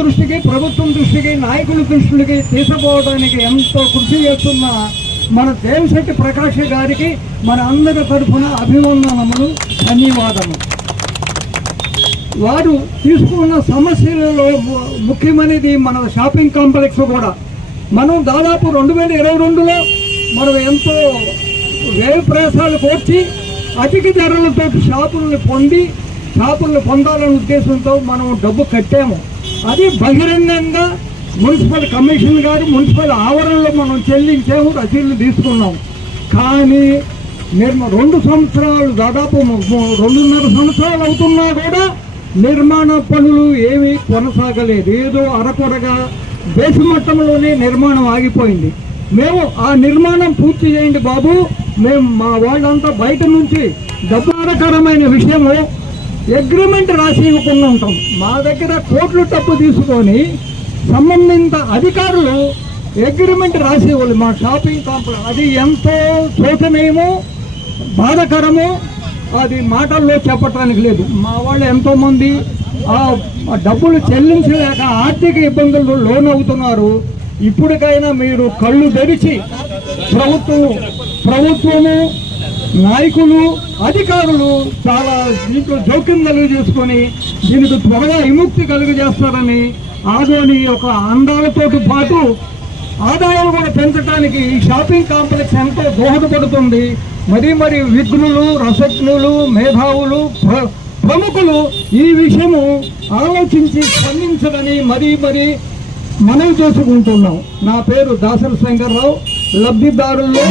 దృష్టికి, ప్రభుత్వం దృష్టికి, నాయకుల దృష్టికి తీసుకుపోవడానికి ఎంతో కృషి చేస్తున్న మన దేవిశెట్టి ప్రకాష్ గారికి మన అందరి తరఫున అభివందనములు, ధన్యవాదములు. వారు తీసుకున్న సమస్యలలో ముఖ్యమైనది మన షాపింగ్ కాంప్లెక్స్ కూడా. మనం దాదాపు 2022లో మనం ఎంతో వ్యయ ప్రయాసాలు కోర్చి అధిక ధరలతో షాపులను పొందాలనే ఉద్దేశంతో మనం డబ్బు కట్టాము. అది బహిరంగంగా మున్సిపల్ కమిషన్ గారు మున్సిపల్ ఆవరణలో మనం చెల్లించాము, రసీదులు తీసుకున్నాం. కానీ 2 సంవత్సరాలు, దాదాపు 2.5 సంవత్సరాలు అవుతున్నా కూడా నిర్మాణ పనులు ఏమీ కొనసాగలేదు. ఏదో అరకొరగా బేసి మట్టంలోనే నిర్మాణం ఆగిపోయింది. మేము ఆ నిర్మాణం పూర్తి చేయండి బాబు, మేము మా వాళ్ళంతా బయట నుంచి డబ్బుకరమైన విషయము అగ్రిమెంట్ రాసి ఇవ్వకుండా ఉంటాం. మా దగ్గర కోట్లు డబ్బు తీసుకొని సంబంధిత అధికారులు అగ్రిమెంట్ రాసి ఇవ్వాలి మా షాపింగ్ కాంప్లెక్స్. అది ఎంతో శోచనీయమో బాధాకరమో అది మాటల్లో చెప్పటానికి లేదు. మా వాళ్ళు ఎంతోమంది ఆ డబ్బులు చెల్లించలేక ఆర్థిక ఇబ్బందులు లోనవుతున్నారు. ఇప్పటికైనా మీరు కళ్ళు తెరిచి ప్రభుత్వము, నాయకులు, అధికారులు చాలా దీంట్లో జోక్యం చేసుకొని దీనికి త్వరగా విముక్తి కలుగజేస్తారని ఆదోని యొక్క అందాలతో పాటు ఆదాయాలు కూడా పెంచడానికి ఈ షాపింగ్ కాంప్లెక్స్ ఎంతో దోహదపడుతుంది. మరి విఘ్నులు, రసజ్ఞులు, మేధావులు, ప్రముఖులు ఈ విషయము ఆలోచించి స్పందించదని మరీ మనవి చేసుకుంటున్నాం. నా పేరు దాసరి శంకర్రావు, లబ్ధిదారుల్లో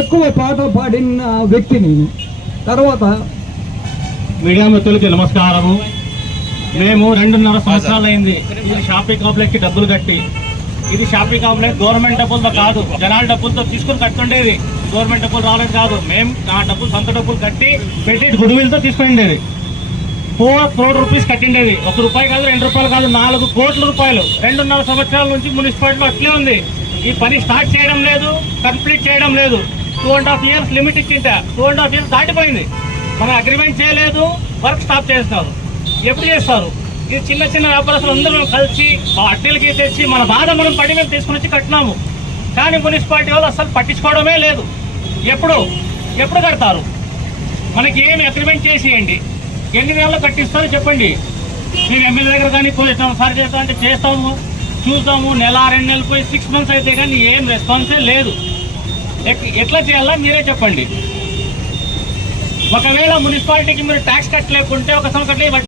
ఎక్కువ పాట పాడిన వ్యక్తిని. తర్వాత మీడియా మిత్రులకి నమస్కారము. మేము 2.5 సంవత్సరాలైంది ఈ షాపింగ్ కాంప్లెక్స్కి డబ్బులు కట్టి. ఇది షాపింగ్ కాంప్లెక్స్ గవర్నమెంట్ డబ్బులతో కాదు, జనాల డబ్బులతో తీసుకుని కట్టుండేది. గవర్నమెంట్ డబ్బులు రాలేదు కాదు, మేము ఆ డబ్బులు సొంత డబ్బులు కట్టి పెట్టి గుడివిల్తో తీసుకునిండేది. 4 crore రూపీస్ కట్టిండేది. 1 రూపాయి కాదు, 2 రూపాయలు కాదు, 4 కోట్ల రూపాయలు. 2.5 సంవత్సరాల నుంచి మున్సిపాలిటీలో అట్లే ఉంది. ఈ పని స్టార్ట్ చేయడం లేదు, కంప్లీట్ చేయడం లేదు. 2.5 years లిమిట్ ఇచ్చింట, 2.5 years దాటిపోయింది. మనం అగ్రిమెంట్ చేయలేదు, వర్క్ స్టాప్ చేస్తారు. ఎప్పుడు చేస్తారు? ఇది చిన్న వ్యాపారస్తులు అందరూ మేము కలిసి అట్టెలకి తెచ్చి మన బాధ మనం పడి మేము తీసుకుని వచ్చి కట్టినాము. కానీ మున్సిపాలిటీ వాళ్ళు అసలు పట్టించుకోవడమే లేదు. ఎప్పుడు కడతారు? మనకి ఏమి అగ్రిమెంట్ చేసేయండి, ఎన్ని నెలలు కట్టిస్తారో చెప్పండి. మేము ఎమ్మెల్యే దగ్గర కానీ పోయిస్తాము, సార్ చేస్తాం అంటే చేస్తాము, చూస్తాము. 1-2 నెలలు పోయి 6 months అయితే కానీ ఏం రెస్పాన్సే లేదు. ఎట్లా చేయాలా మీరే చెప్పండి. ఒకవేళ మున్సిపాలిటీకి మీరు ట్యాక్స్ కట్టలేకుంటే 1 సంవత్సరం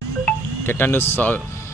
కెట్టా న్యూస్